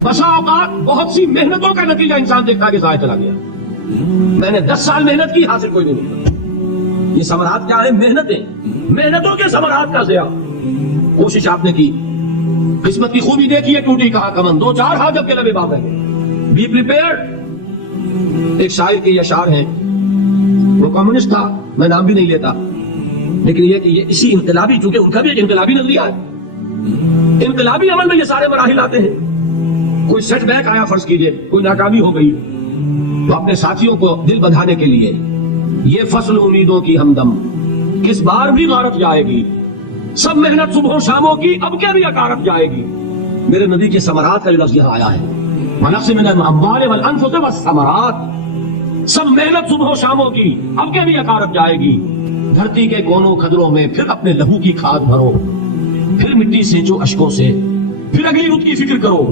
بسا اوقات بہت سی محنتوں کا نتیجہ انسان دیکھتا کہ ضائع چلا گیا. میں نے 10 سال محنت کی، حاصل کوئی نہیں ہوتا. یہ ثمرات کیا ہے؟ محنتوں کے ثمرات کا ضیاع. کوشش آپ نے کی، قسمت کی خوبی دیکھی ہے، ٹوٹی کہاں کمن، 2-4 ہاتھ جب کے لبے باب ہے. Be prepared. ایک شاعر کے یہ اشعار ہیں، وہ کمیونسٹ تھا، میں نام بھی نہیں لیتا، لیکن یہ کہ یہ اسی انقلابی، چونکہ ان کا بھی ایک انقلابی نظریہ ہے، انقلابی عمل میں یہ سارے مراحل آتے ہیں. کوئی سیٹ بیک آیا، فرض کیجئے کوئی ناکامی ہو گئی، تو اپنے ساتھیوں کو دل بندھانے کے لیے یہ فصل امیدوں کی ہمدم کس بار بھی غارت جائے گی، سب محنت صبح و شاموں کی اب کیا بھی اکارت جائے گی. میرے نبی کے ثمرات کا جو لفظ یہاں آیا ہے، وَنَقْصٍ مِنَ الْأَمْوَالِ وَالْأَنفُسِ وَالثَّمَرَاتِ، سب محنت صبح و شاموں کی اب کیا بھی اکارت جائے گی. دھرتی کے کونوں کھدروں میں پھر اپنے لہو کی کھاد بھرو، پھر مٹی سینچو اشکوں سے، پھر اگلی رت کی فکر کرو،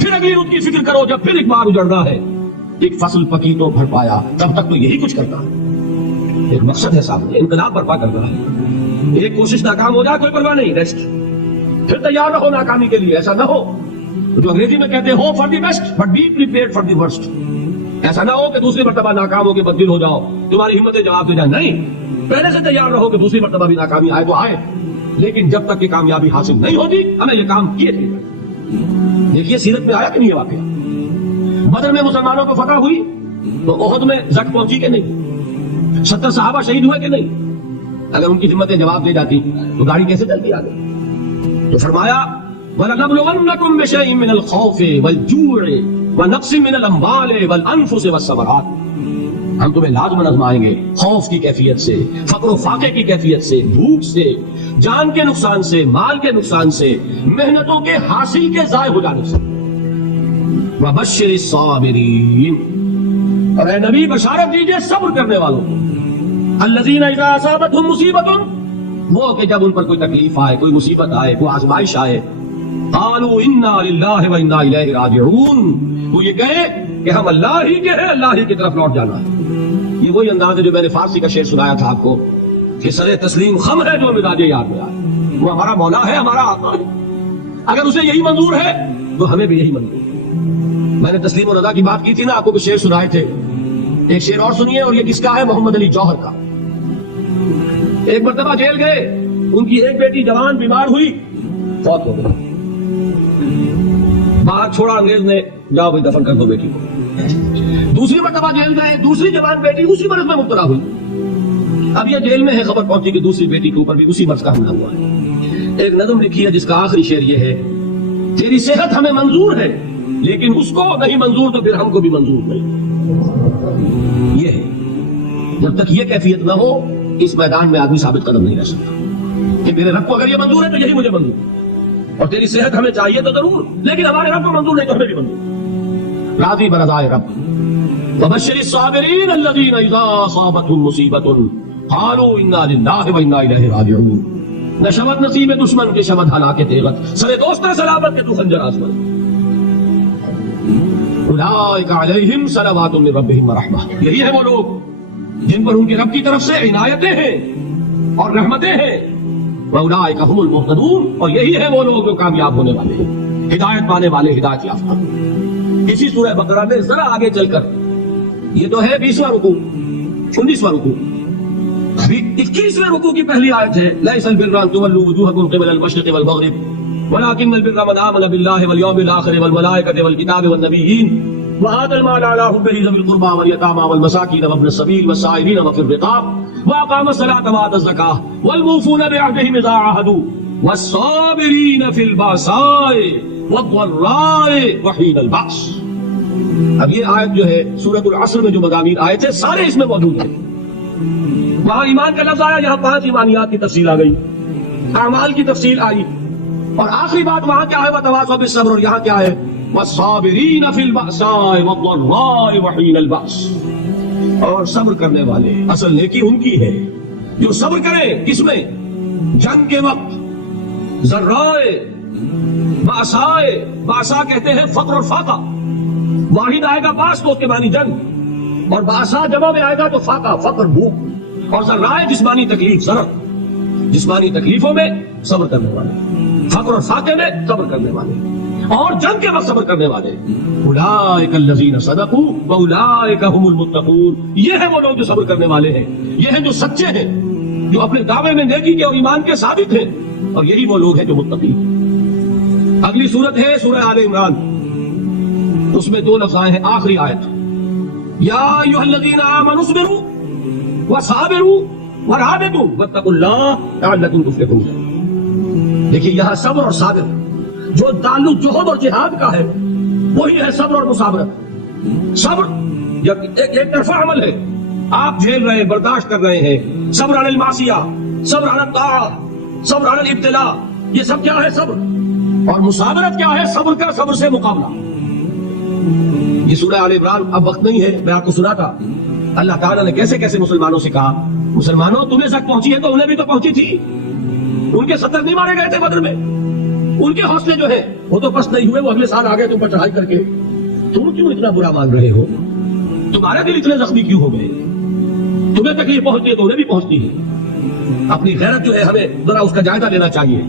پھر اگلی رت کی فکر کرو. جب پھر ایک بار اجڑنا ہے، ایک فصل پکی تو بھر پایا، تب تک تو یہی کچھ کرتا ہے. ایک مقصد ہے سامنے، انقلاب برپا کرنا ہے. ایک کوشش ناکام ہو جائے کوئی پرواہ نہیں، ریسٹ. پھر تیار رہو ناکامی کے لیے. ایسا نہ ہو جو انگریزی میں کہتے ہو for the best but be prepared for the worst. ایسا نہ ہو کہ دوسری مرتبہ ناکام ہو کے بددل ہو جاؤ، تمہاری ہمتیں جواب دے جائیں. نہیں، پہلے سے تیار رہو کہ دوسری مرتبہ بھی ناکامی آئے تو آئے، لیکن جب تک یہ کامیابی حاصل نہیں ہوتی ہمیں یہ کام کیے تھے. دیکھیے سیرت میں آیا کہ نہیں یہ واقعہ. بدر میں مسلمانوں کو فتح ہوئی تو احد میں زٹ پہنچی کہ نہیں؟ 70 صحابہ شہید ہوئے کہ نہیں؟ اگر ان کی ہمتیں جواب دے جاتی تو گاڑی کیسے چلتی آگے؟ تو فرمایا وَلَنَبْلُوَنَّكُمْ بِشَيْءٍ مِّنَ الْخَوْفِ وَالْجُوعِ وَنَقْصٍ مِّنَ الْأَمْوَالِ وَالْأَنفُسِ وَالثَّمَرَاتِ. ہم تمہیں لازم آزمائیں گے خوف کی کیفیت سے، فقر و فاقے کی کیفیت سے، بھوک سے، جان کے نقصان سے، مال کے نقصان سے، محنتوں کے حاصل کے ضائع ہو جانے سے. وَبَشِّرِ الصَّابِرِينَ، اور اے نبی بشارت دیجئے صبر کرنے والوں کو. الَّذِينَ إِذَا أَصَابَتْهُمْ مُصِيبَةٌ، وہ کہ جب ان پر کوئی تکلیف آئے، کوئی مصیبت آئے، کوئی آزمائش آئے، قَالُوا إِنَّا لِلَّهِ وَإِنَّا إِلَيْهِ رَاجِعُونَ، وہ یہ کہے کہ ہم اللہ ہی کے ہیں، اللہ ہی کی طرف لوٹ جانا ہے. یہ وہی انداز ہے جو میں نے فارسی کا شعر سنایا تھا آپ کو کہ سر تسلیم خم ہے جو مزاج یاد میں آئے. وہ ہمارا مولا ہے، ہمارا آقا ہے. اگر اسے یہی منظور ہے تو ہمیں بھی یہی منظور ہے. میں نے تسلیم و رضا کی بات کی تھی نا، آپ کو کچھ شعر سنائے تھے. ایک شعر اور سنیے، اور یہ کس کا ہے؟ محمد علی جوہر کا. ایک مرتبہ جیل گئے، ان کی ایک بیٹی جوان بیمار ہوئی، فوت ہو گئی. باہر چھوڑا انگریز نے، جاؤ بھائی دفن کر دو بیٹی کو. دوسری مرتبہ جیل گئے، دوسری جوان بیٹی اسی مرض میں مبتلا ہوئی. اب یہ جیل میں ہے، خبر پہنچی کہ دوسری بیٹی کے اوپر بھی اسی مرض کا حملہ ہوا ہے. ایک نظم لکھی ہے جس کا آخری شعر یہ ہے: تیری صحت ہمیں منظور ہے لیکن اس کو نہیں منظور تو پھر ہم کو بھی منظور نہیں. یہ ہے، جب تک یہ کیفیت نہ ہو اس میدان میں آدمی ثابت قدم نہیں رہ سکتا کہ میرے رب کو اگر یہ منظور ہے تو یہی مجھے منظور ہے، اور تیری صحت ہمیں چاہیے تو ضرور، لیکن ہمارے رب کو منظور نہیں تو ہمیں بھی منظور. راضی برضائے رب. وَبَشِّرِ الصَّابِرِينَ الَّذِينَ إِذَا أَصَابَتْهُمْ مُصِيبَةٌ قَالُوا إِنَّا لِلَّهِ وَإِنَّا إِلَيْهِ رَاجِعُونَ. نہ شود نصیب دشمن کے شود ہلاکے تیغت، سر دوست سلامت کے تو خنجر آزمن. اولئک علیہم صلوات من ربہم ورحمہ، یہی ہے وہ لوگ جن پر ان کے رب کی طرف سے عنایتیں ہیں اور رحمتیں ہیں. واولئک هم المهتدون، اور یہی ہے وہ لوگ جو کامیاب ہونے والے ہیں، ہدایت پانے والے، ہدایت یافتہ. اسی سورہ بقرہ میں ذرا آگے چل کر، یہ تو ہے 20واں رکوع، 19واں رکوع، 21ویں رکوع کی پہلی آیت ہے: لیس البر ان تولوا وجوہکم قبل المشرق والمغرب ولكن البر من آمن بالله واليوم الآخر والملائكة والكتاب والنبيين وآتى المال على حبه ذوي القربى واليتامى والمساكين وابن السبيل والسائلين وفي الرقاب وأقام الصلاة وآتى الزكاة والموفون بعهدهم إذا عاهدوا والصابرين في البأساء والضراء وحين البأس. اب یہ آیت جو ہے سورۃ العصر میں جو مضامین آئے تھے سارے اس میں موجود ہیں. وہاں ایمان کا لفظ آیا، یہاں 5 ایمانیات کی تفصیل آ گئی، اعمال کی تفصیل آئی، اور آخری بات وہاں کیا ہے؟ وتواصوا بالصبر، اور یہاں کیا ہے؟ والصابرین فی البأساء والضراء وحین البأس. اور صبر کرنے والے، اصل نیکی ان کی ہے جو صبر کریں. کس میں؟ جنگ کے وقت. ضرائے، بأسائے، بأسا کہتے ہیں فقر اور فاقہ. واحد آئے گا باس تو اس کے معنی جنگ، اور بأسا جمع میں آئے گا تو فاقہ، فقر، بھوک. اور ذرائے جسمانی تکلیف، ضرر، جسمانی تکلیفوں میں صبر کرنے والے، فقر اور فاقے میں صبر کرنے والے. اور جنگ کے وقت صبر کرنے والے. اولئک الذین صدقوا واولئک هم المتقون. یہ ہیں وہ لوگ جو صبر کرنے والے ہیں, یہ ہیں جو سچے ہیں, جو اپنے دعوے میں نیکی کے اور ایمان کے ثابت ہیں, اور یہی وہ لوگ ہیں جو متقی. اگلی سورت ہے سورہ آل عمران, اس میں 2 لفظ آئے ہیں آخری آیت, یا ایھا الذین آمنوا اصبروا وصابروا ورابطوا واتقوا اللہ لعلکم تفلحون. دیکھیے یہاں صبر اور صابر جو تعلق جہاد اور جہاد کا ہے وہی ہے صبر اور مصابرت. صبر ایک طرفہ عمل ہے, آپ جھیل رہے ہیں, برداشت کر رہے ہیں. صبر علی المعصیہ, صبر علی الطاعہ, صبر علی الابتلاء, یہ سب کیا ہے صبر. اور مصابرت کیا ہے, صبر کا صبر سے مقابلہ. یہ سورہ آل عمران اب وقت نہیں ہے, میں آپ کو سنا تھا اللہ تعالیٰ نے کیسے کیسے مسلمانوں سے کہا, مسلمانوں تمہیں تک پہنچی ہے تو انہیں بھی تو پہنچی تھی. ان کے 70 نہیں مارے گئے تھے بدر میں, ان کے حوصلے جو ہیں وہ تو پست نہیں ہوئے, وہ اگلے سال آ گئے تم پر چڑھائی کر کے. تم کیوں اتنا برا مان رہے ہو, تمہارے دل اتنے زخمی کیوں ہو گئے, تمہیں تکلیف پہنچتی ہے تو انہیں بھی پہنچتی ہے. اپنی غیرت جو ہے ہمیں ذرا اس کا جائزہ لینا چاہیے.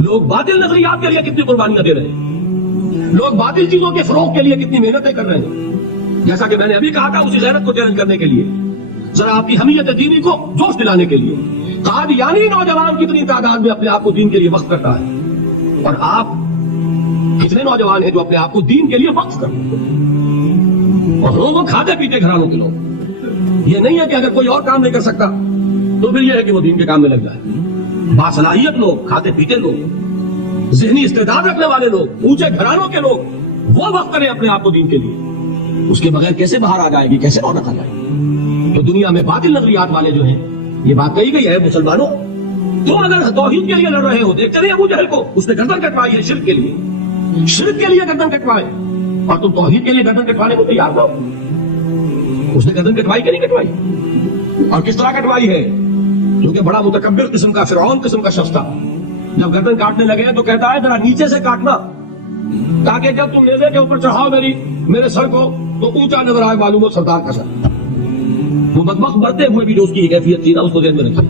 لوگ باطل نظریات کے لیے کتنی قربانیاں دے رہے ہیں, لوگ باطل چیزوں کے فروغ کے لیے کتنی محنتیں کر رہے ہیں. جیسا کہ میں نے ابھی کہا تھا, اسی غیرت کو چیلنج کرنے کے لیے, ذرا آپ کی حمیت دینی کو جوش دلانے کے لیے. قادیانی نوجوان کتنی تعداد میں اپنے آپ کو دین کے لیے وقف کرتا ہے, اور آپ کتنے نوجوان ہیں جو اپنے آپ کو دین کے لیے وقف کرتے ہیں. اور لوگ کھاتے پیتے گھرانوں کے لوگ. یہ نہیں ہے کہ اگر کوئی اور کام نہیں کر سکتا تو پھر یہ ہے کہ وہ دین کے کام میں لگ جائے. باصلاحیت لوگ, کھاتے پیتے لوگ, ذہنی استعداد رکھنے والے لوگ, اونچے گھرانوں کے لوگ, وہ وقت کریں اپنے آپ کو دین کے لیے. اس کے بغیر کیسے باہر آ جائے گی, کیسے رونق آ جائے گی. تو دنیا میں باطل نظریات والے جو ہیں, یہ بات کہی گئی ہے مسلمانوں, تم اگر توحید کے لیے لڑ رہے ہو, دیکھتے رہے ابو جہل کو, اس نے گردن کٹوائی ہے شرک کے لیے, شرک کے لیے گردن کٹوائے, اور تم توحید کے لیے گردن کٹوانے کو تیار ہو. اس نے گردن کٹوائی کہ نہیں کٹوائی, اور کس طرح کٹوائی ہے, کیونکہ بڑا متکبر قسم کا, فرعون قسم کا شخص تھا. جب گردن کاٹنے لگے تو کہتا ہے ذرا نیچے سے کاٹنا, تاکہ جب تم نیزے کے اوپر چڑھاؤ میرے سر کو تو اونچا نظر آئے, معلوم ہو سردار کا سر. وہ بدبخت مرتے ہوئے بھی جو اس کی کیفیت تھی نا, اس کو ذہن میں رکھا.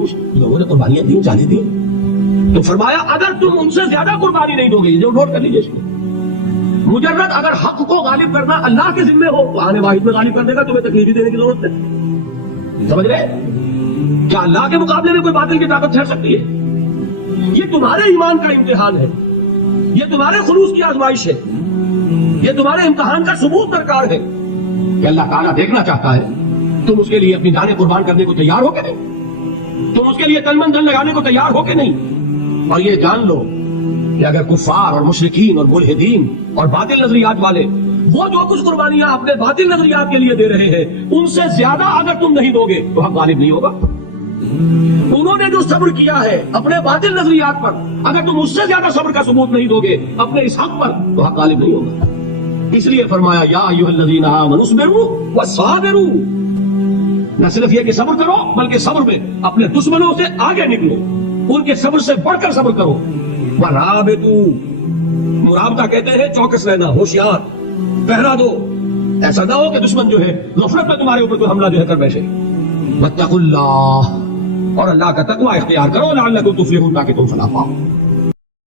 اس لوگوں نے قربانیاں دی, جانے دی, تو فرمایا اگر تم ان سے زیادہ قربانی نہیں دو گے, جو نوٹ کر لیجیے اس کو, مجرد اگر حق کو غالب کرنا اللہ کے ذمے ہو تو آنے واحد میں غالب کر دے گا, تمہیں تکلیف دینے کی ضرورت نہیں. سمجھ رہے, کیا اللہ کے مقابلے میں کوئی باطل کی طاقت ٹھہر سکتی ہے؟ یہ تمہارے ایمان کا امتحان ہے, یہ تمہارے خلوص کی آزمائش ہے, یہ تمہارے امتحان کا ثبوت درکار ہے کہ اللہ تعالیٰ دیکھنا چاہتا ہے تم اس کے لیے اپنی جانیں قربان کرنے کو تیار ہو کہ نہیں, تم اس کے لیے تن من دھن لگانے کو تیار ہو کہ نہیں. اور یہ جان لو کہ اگر کفار اور مشرکین اور ملحدین اور باطل نظریات والے وہ جو کچھ قربانیاں اپنے باطل نظریات کے لیے دے رہے ہیں, ان سے زیادہ اگر تم نہیں دو گے تو حق غالب نہیں ہوگا. انہوں نے جو صبر کیا ہے اپنے باطل نظریات پر, اگر تم اس سے زیادہ صبر کا ثبوت نہیں دو گے اپنے اس حق پر تو حق غالب نہیں ہوگا. اس لیے فرمایا یا ایھا الذین آمنوا اصبروا وصابروا, نہ صرف یہ کہ صبر کرو بلکہ صبر میں اپنے دشمنوں سے آگے نکلو, ان کے صبر سے بڑھ کر صبر کرو. ورابطوا, مرابطہ کہتے ہیں چوکس رہنا, ہوشیار, پہرا دو, ایسا نہ ہو کہ دشمن جو ہے غفلت میں تمہارے اوپر کوئی حملہ جو ہے کر بیٹھے. واتقوا اللہ, اور اللہ کا تقوی اختیار کرو, لعلکم تفلحون, تاکہ تم فلاح پاؤ.